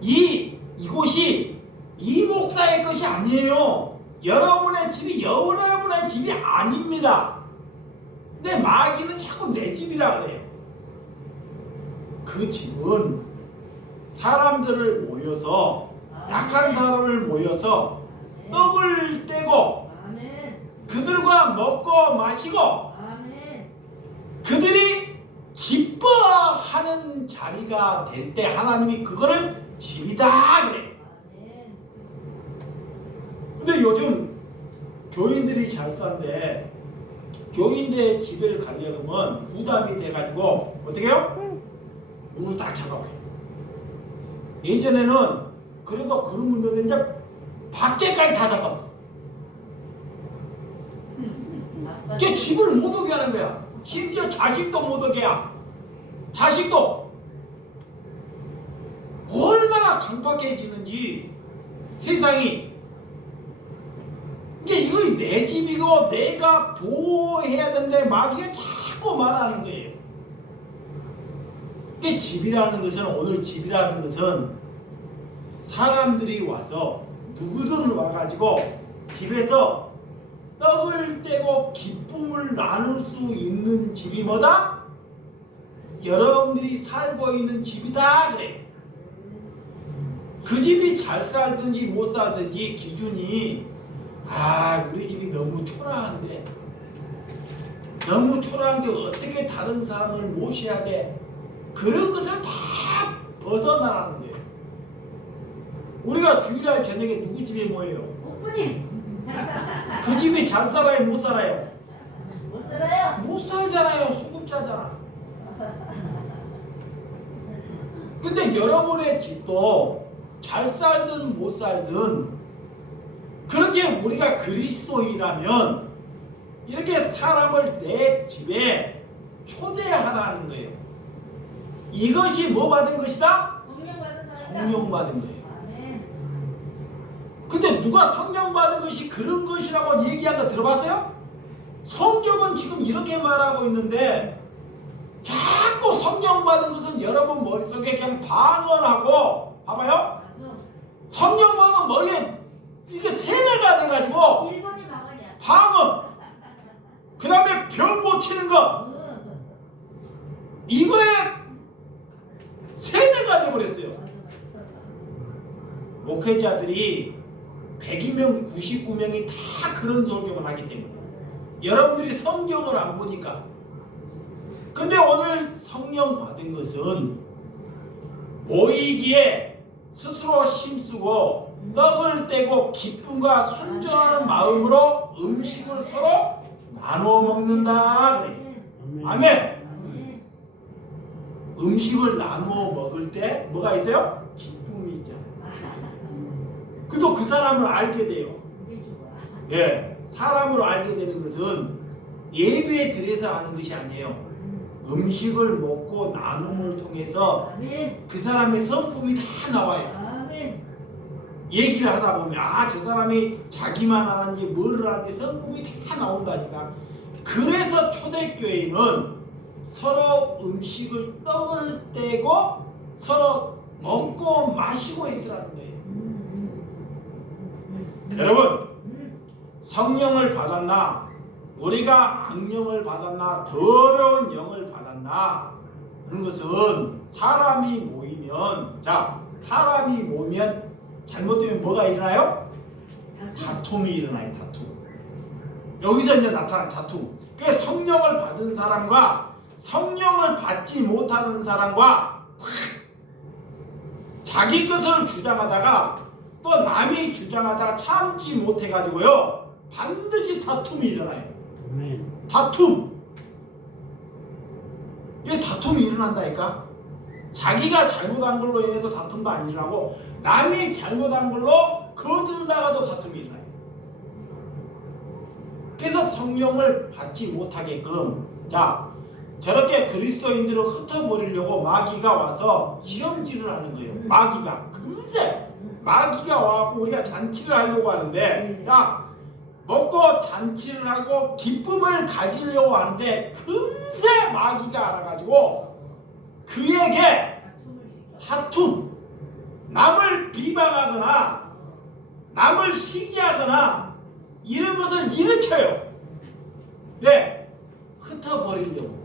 이곳이 이 목사의 것이 아니에요. 여러분의 집이 여러분의 집이 아닙니다. 근데 마귀는 자꾸 내 집이라 그래요. 그 집은 사람들을 모여서 약한 사람을 모여서 떡을 떼고 그들과 먹고 마시고 그들이 기뻐하는 자리가 될 때 하나님이 그거를 집이다 그래. 근데 요즘 교인들이 잘 사는데 교인들 집을 가려면 부담이 돼가지고 어떻게 해요? 문을 딱 잡아봐요. 예전에는 그래도 그런 분들은 이제 밖에까지 다 잡아봐. 걔 집을 못 오게 하는 거야. 심지어 자식도 못 오게 야. 자식도 얼마나 강박해지는지 세상이. 이게 이거 내 집이고 내가 보호해야 되는데 마귀가 자꾸 말하는 거예요. 이게 집이라는 것은, 오늘 집이라는 것은 사람들이 와서 누구든 와가지고 집에서 떡을 떼고 기쁨을 나눌 수 있는 집이 뭐다? 여러분들이 살고 있는 집이다 그래. 그 집이 잘 살든지 못 살든지 기준이 우리 집이 너무 초라한데 어떻게 다른 사람을 모셔야 돼? 그런 것을 다 벗어나라는 거예요. 우리가 주일날 저녁에 누구 집에 모여요? 오프닝. 그 집이 잘 살아요? 못 살아요? 못 살아요. 못 살잖아요. 수급자잖아. 근데 여러분의 집도 잘 살든 못 살든 그렇게 우리가 그리스도인이라면 이렇게 사람을 내 집에 초대하라는 거예요. 이것이 뭐 받은 것이다? 성령 받은 사람. 성령 받은 거예요. 아멘. 근데 누가 성령 받은 것이 그런 것이라고 얘기한 거 들어봤어요? 성경은 지금 이렇게 말하고 있는데 자꾸 성령 받은 것은 여러분 머릿속에 그냥 방언하고 봐봐요. 맞아. 성령 받은 머리에 이게 세뇌가 돼가지고 일본이 방언이야. 방언 그 다음에 병 고치는 거 이거에 세뇌가 돼버렸어요. 목회자들이 100이면 99명이 다 그런 설교를 하기 때문에 여러분들이 성경을 안 보니까. 근데 오늘 성령 받은 것은 모이기에 스스로 힘쓰고 떡을 떼고 기쁨과 순전한 마음으로 음식을 서로 나눠 먹는다 그래. 아멘. 음식을 나누어 먹을 때 뭐가 있어요? 기쁨이 있잖아요. 그도 그 사람을 알게 돼요. 예, 사람을 알게 되는 것은 예배에 들여서 하는 것이 아니에요. 음식을 먹고 나눔을 통해서 그 사람의 성품이 다 나와요. 얘기를 하다 보면 저 사람이 자기만 하는지 뭐를 하는지 성품이 다 나온다니까. 그래서 초대교회는 서로 음식을 떡을 떼고 서로 먹고 마시고 있더라는 거예요. 여러분, 성령을 받았나? 우리가 악령을 받았나? 더러운 영을 받았나? 그런 것은 사람이 모이면, 사람이 모이면 잘못되면 뭐가 일어나요? 다툼이 일어나요. 다툼. 여기서 이제 나타나는 다툼. 그 성령을 받은 사람과 성령을 받지 못하는 사람과 자기 것을 주장하다가 또 남이 주장하다가 참지 못해가지고요 반드시 다툼이 일어나요. 다툼. 이게 다툼이 일어난다니까. 자기가 잘못한 걸로 인해서 다툼도 안 일어나고 남이 잘못한 걸로 거들다가도 다툼이 일어나요. 그래서 성령을 받지 못하게끔 저렇게 그리스도인들을 흩어버리려고 마귀가 와서 시험질을 하는 거예요. 마귀가 금세 마귀가 와갖고 우리가 잔치를 하려고 하는데 먹고 잔치를 하고 기쁨을 가지려고 하는데 금세 마귀가 알아가지고 그에게 다툼, 남을 비방하거나 남을 시기하거나 이런 것을 일으켜요. 네, 흩어버리려고,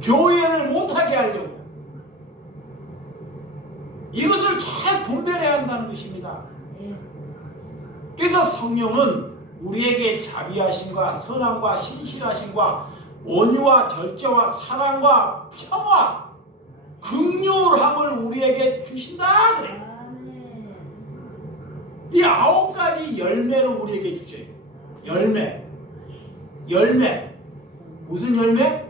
교회를 못하게 하려고. 이것을 잘 분별해야 한다는 것입니다. 그래서 성령은 우리에게 자비하심과 선함과 신실하심과 온유와 절제와 사랑과 평화, 긍휼함을 우리에게 주신다 그래. 이 9가지 열매를 우리에게 주세요. 열매. 무슨 열매?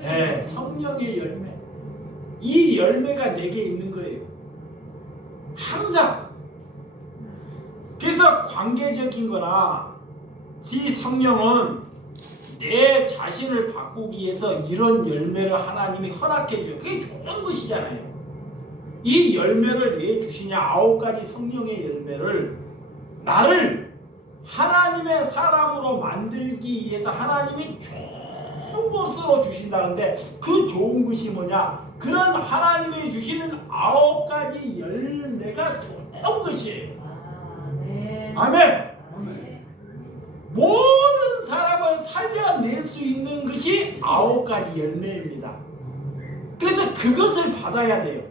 네, 성령의 열매. 이 열매가 내게 있는 거예요. 항상. 그래서 관계적인 거나 이 성령은 내 자신을 바꾸기 위해서 이런 열매를 하나님이 허락해 줘요. 그게 좋은 것이잖아요. 이 열매를 왜 주시냐? 9가지 성령의 열매를 나를 하나님의 사람으로 만들기 위해서 하나님이 좋은 것으로 주신다는데 그 좋은 것이 뭐냐? 그런 하나님이 주시는 9가지 열매가 좋은 것이에요. 아멘. 아멘. 아멘. 모든 사람을 살려낼 수 있는 것이 9가지 열매입니다. 그래서 그것을 받아야 돼요.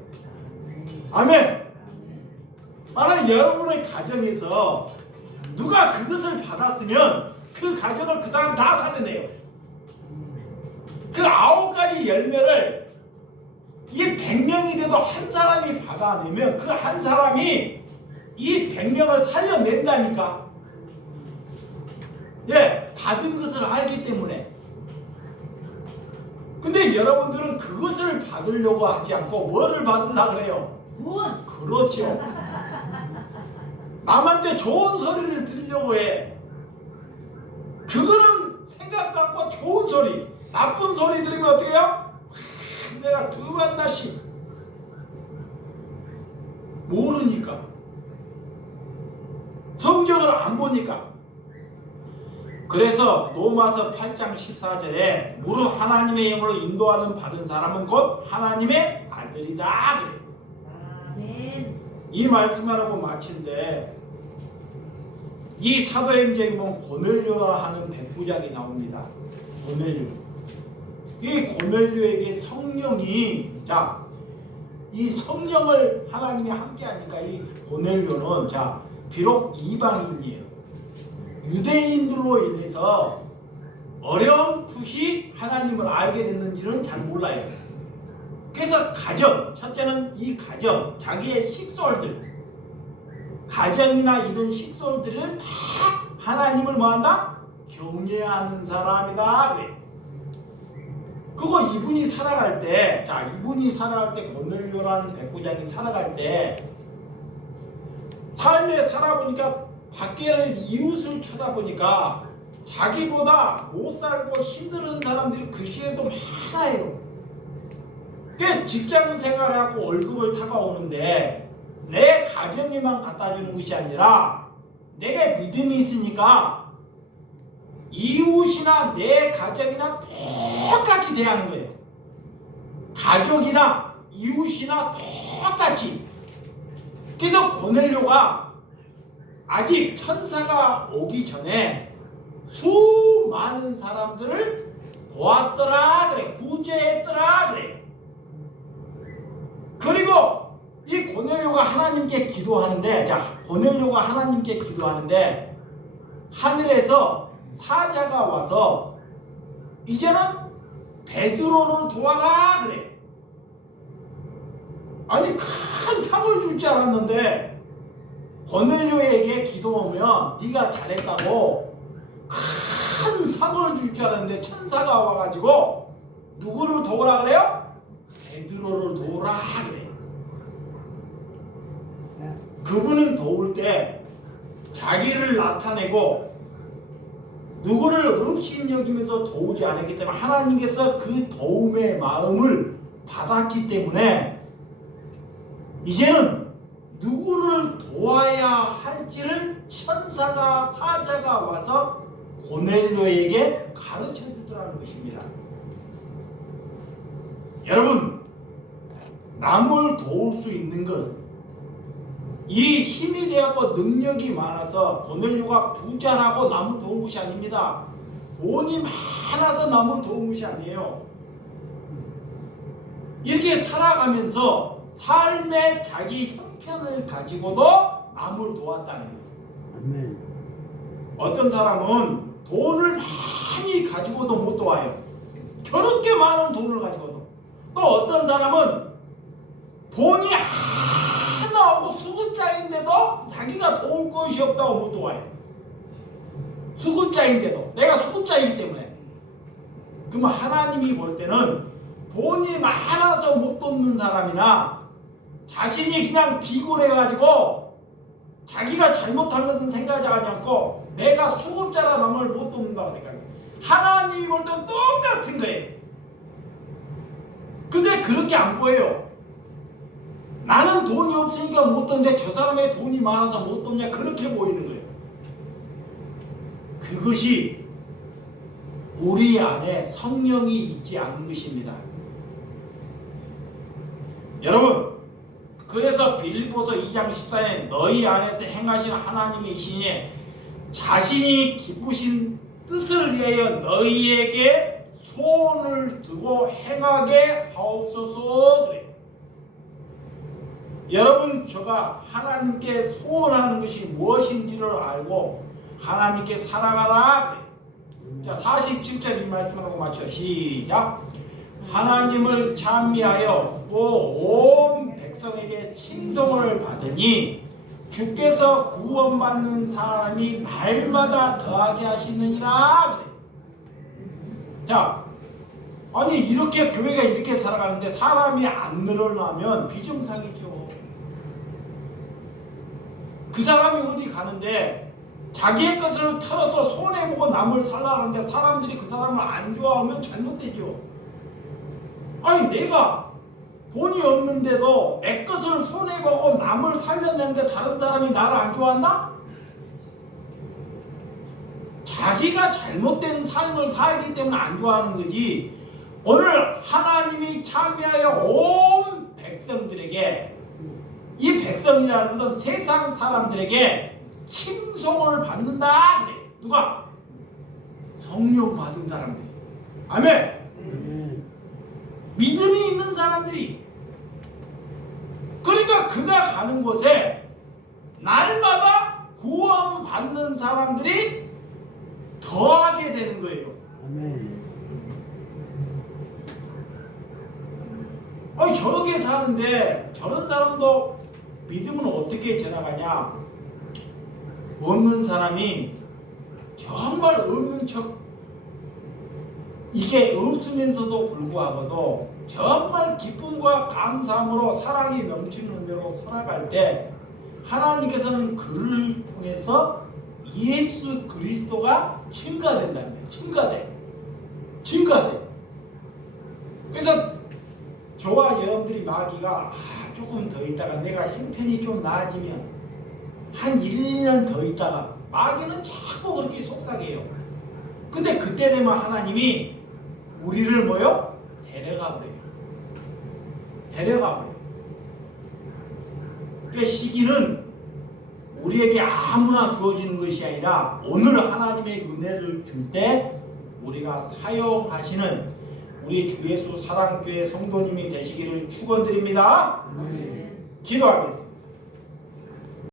아멘. 만약 여러분의 가정에서 누가 그것을 받았으면 그 가정을 그 사람 다 살려내요. 그 9가지 열매를 이게 100명이 돼도 한 사람이 받아내면 그 한 사람이 이 100명을 살려낸다니까. 예, 받은 것을 알기 때문에. 근데 여러분들은 그것을 받으려고 하지 않고 뭐를 받으려고 그래요? 돈. 그렇죠. 남한테 좋은 소리를 들으려고 해. 그거는 생각도 않고 좋은 소리, 나쁜 소리 들으면 어떻게 해요? 내가 두 만나씩 모르니까, 성경을 안 보니까. 그래서 로마서 8장 14절에 무릇 하나님의 영으로 인도하는 받은 사람은 곧 하나님의 아들이다 그래. 아멘. 이 말씀하라고 마친데 이 사도행전에 보면 고넬료라 하는 백부장이 나옵니다. 고넬료. 이 고넬료에게 성령이 이 성령을 하나님이 함께하니까 이 고넬료는 비록 이방인이에요. 유대인들로 인해서 어렴풋이 하나님을 알게 됐는지는 잘 몰라요. 그래서 첫째는 이 가정, 자기의 식솔들, 가정이나 이런 식솔들을 다 하나님을 뭐한다? 경외하는 사람이다 그래. 그거 이분이 살아갈 때, 고넬료라는 백부장이 살아갈 때 삶에 살아보니까 밖에를 이웃을 쳐다보니까 자기보다 못 살고 힘든 사람들이 그 시대도 많아요. 그 직장 생활하고 월급을 타가오는데 내 가정에만 갖다 주는 것이 아니라 내게 믿음이 있으니까 이웃이나 내 가정이나 똑같이 대하는 거예요. 가족이나 이웃이나 똑같이. 그래서 고넬료가 아직 천사가 오기 전에 수많은 사람들을 도왔더라 그래. 구제했더라 그래. 그리고 이 고넬료가 하나님께 기도하는데, 고넬료가 하나님께 기도하는데 하늘에서 사자가 와서 이제는 베드로를 도와라 그래. 아니 큰 상을 줄 줄 알았는데 고넬료에게 기도하면 네가 잘했다고 큰 상을 줄 줄 알았는데 천사가 와가지고 누구를 도우라 그래요? 베드로를 도우라 그래. 그분은 도울 때 자기를 나타내고 누구를 업신여기면서 도우지 않았기 때문에 하나님께서 그 도움의 마음을 받았기 때문에 이제는 누구를 도와야 할지를 사자가 와서 고넬료에게 가르쳐 주더라는 것입니다. 여러분, 남을 도울 수 있는 것, 이 힘이 되었고 능력이 많아서 고넬료가 부자라고 남을 도운 것이 아닙니다. 돈이 많아서 남을 도운 것이 아니에요. 이렇게 살아가면서 삶의 자기 형편을 가지고도 남을 도왔다는 거예요. 아멘. 어떤 사람은 돈을 많이 가지고도 못 도와요. 저렇게 많은 돈을 가지고도. 또 어떤 사람은 돈이 하나 없고 수급자인데도 자기가 도울 것이 없다고 못 도와요. 수급자인데도. 내가 수급자이기 때문에. 그러면 하나님이 볼 때는 돈이 많아서 못 돕는 사람이나 자신이 그냥 비굴해가지고 자기가 잘못한 것은 생각하지 않고 내가 수급자라 남을 못 돕는다고 생각해요. 하나님이 볼 때는 똑같은 거예요. 근데 그렇게 안 보여요. 나는 돈이 없으니까 못 돕는데 저 사람의 돈이 많아서 못 돕냐, 그렇게 보이는 거예요. 그것이 우리 안에 성령이 있지 않은 것입니다. 여러분, 그래서 빌립보서 2장 14에 너희 안에서 행하시는 하나님이시니 자신이 기쁘신 뜻을 위하여 너희에게 소원을 두고 행하게 하옵소서. 그래. 여러분, 저가 하나님께 소원하는 것이 무엇인지를 알고 하나님께 살아가라. 그래. 자, 47절 이 말씀하고 맞춰. 시작. 하나님을 찬미하여 또 온 백성에게 칭송을 받으니 주께서 구원받는 사람이 날마다 더하게 하시느니라. 그래. 자, 아니 이렇게 교회가 이렇게 살아가는데 사람이 안 늘어나면 비정상이죠. 그 사람이 어디 가는데 자기의 것을 털어서 손해보고 남을 살라는데 사람들이 그 사람을 안 좋아하면 잘못되죠. 아니 내가 돈이 없는데도 내 것을 손해보고 남을 살려내는데 다른 사람이 나를 안 좋아한다? 자기가 잘못된 삶을 살기 때문에 안 좋아하는 거지. 오늘 하나님이 참여하여 온 백성들에게, 이 백성이라는 것은 세상 사람들에게 칭송을 받는다. 그래. 누가? 성령 받은 사람들이. 아멘. 믿음이 있는 사람들이. 그러니까 그가 가는 곳에 날마다 구원받는 사람들이 더하게 되는 거예요. 아니 저렇게 사는데 저런 사람도 믿음은 어떻게 지나가냐? 없는 사람이 정말 없는 척, 이게 없으면서도 불구하고도 정말 기쁨과 감사함으로 사랑이 넘치는 은혜로 살아갈 때 하나님께서는 그를 통해서 예수 그리스도가 증가된다는 거예요. 증가돼. 그래서 저와 여러분들이 마귀가 조금 더 있다가 내가 형편이 좀 나아지면 한 1, 2년 더 있다가 마귀는 자꾸 그렇게 속삭여요. 근데 그때 되면 하나님이 우리를 뭐요? 데려가 버려요. 그 시기는 우리에게 아무나 주어지는 것이 아니라 오늘 하나님의 은혜를 줄 때 우리가 사용하시는 우리 주 예수 사랑교회 성도님이 되시기를 축원드립니다. 기도하겠습니다.